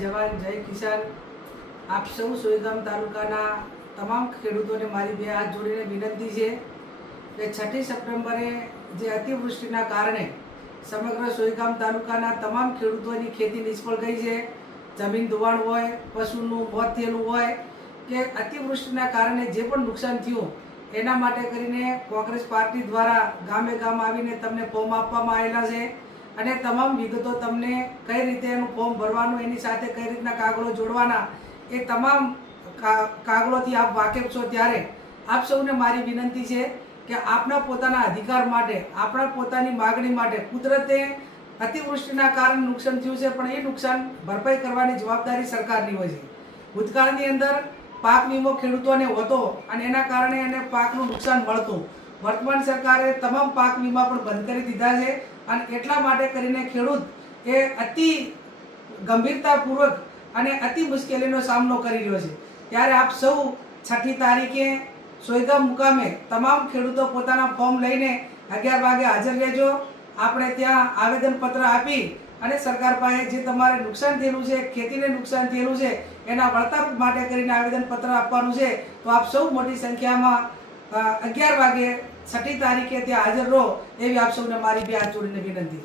જવાન જય કિસાન। આપ સૌ સોયગામ તાલુકાના તમામ ખેડૂતોને મારી બે હાથ જોડીને વિનંતી છે કે 6 સપ્ટેમ્બરે જે અતિવૃષ્ટિના કારણે સમગ્ર સોયગામ તાલુકાના તમામ ખેડૂતોની ખેતી નિષ્ફળ ગઈ છે। જમીન ધોવાણ હોય, પશુનું મોત થયેલું હોય કે અતિવૃષ્ટિના કારણે જે પણ નુકસાન થયું એના માટે કરીને કોંગ્રેસ પાર્ટી દ્વારા ગામે ગામ આવીને તમને ફોર્મ આપવામાં આવેલા છે અને તમામ વિગતો તમને કઈ રીતે એનું ફોર્મ ભરવાનું, એની સાથે કઈ રીતના કાગળો જોડવાના એ તમામ કાગળોથી આપ વાકેફ છો। ત્યારે આપ સૌને મારી વિનંતી છે કે આપના પોતાના અધિકાર માટે, આપણા પોતાની માગણી માટે, કુદરતે અતિવૃષ્ટિના કારણે નુકસાન થયું છે પણ એ નુકસાન ભરપાઈ કરવાની જવાબદારી સરકારની હોય છે। ભૂતકાળની અંદર પાક વીમો ખેડૂતોને હતો અને એના કારણે એને પાકનું નુકસાન મળતું। વર્તમાન સરકારે તમામ પાક વીમા પણ બંધ કરી દીધા છે અને એટલા માટે કરીને ખેડૂત એ અતિ ગંભીરતાપૂર્વક અને અતિ મુશ્કેલીનો સામનો કરી રહ્યો છે। ત્યારે આપ સૌ 6મી તારીખે સોયગામ મુકામે તમામ ખેડૂતો પોતાના ફોર્મ લઈને 11 વાગે હાજર રહેજો। આપણે ત્યાં આવેદનપત્ર આપી અને સરકાર પાસે જે તમારે નુકસાન થયેલું છે, ખેતીને નુકસાન થયેલું છે એના વળતર માટે કરીને આવેદનપત્ર આપવાનું છે। તો આપ સૌ મોટી સંખ્યામાં 11 વાગે 6મી તારીખે ત્યાં હાજર રહો એવી આપ સૌને મારી બે હાથ જોડીને વિનંતી।